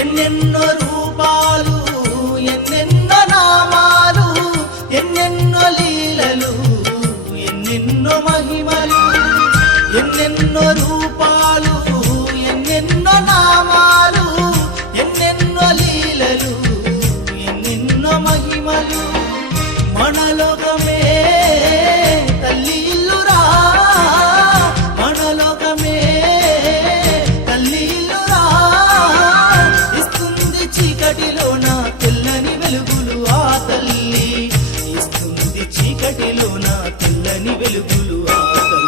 ఎన్నెన్నో రూపాలు ఎన్నెన్నో నామాలు ఎన్నెన్నో లీలలు ఎన్నెన్నో మహిమలు ఎన్నెన్నో రూపాలు ఎన్నెన్నో నామాలు ఎన్నెన్నో లీలలు ఎన్నెన్నో మహిమలు మనలోకమే తల్లి ఇల్లురా మనలోకమే తల్లి ఇల్లురా ఇస్తుంది చీకటిలోన తెల్లని వెలుగులు ఆ తల్లి ఇస్తుంది చీకటిలోన తెల్లని వెలుగులు ఆ తల్లి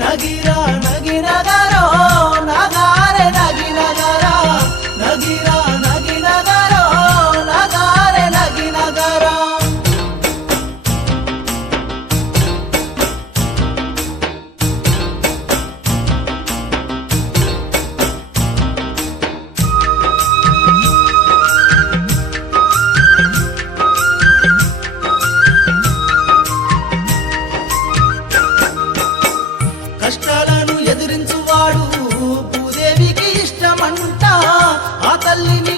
నగిరా నగి నగరో నగారే నగి నగరా నగిరా నగి నగరో నగారే నగి నగరా కష్టాలను ఎదిరించువాడు భూదేవికి ఇష్టమంట ఆ తల్లిని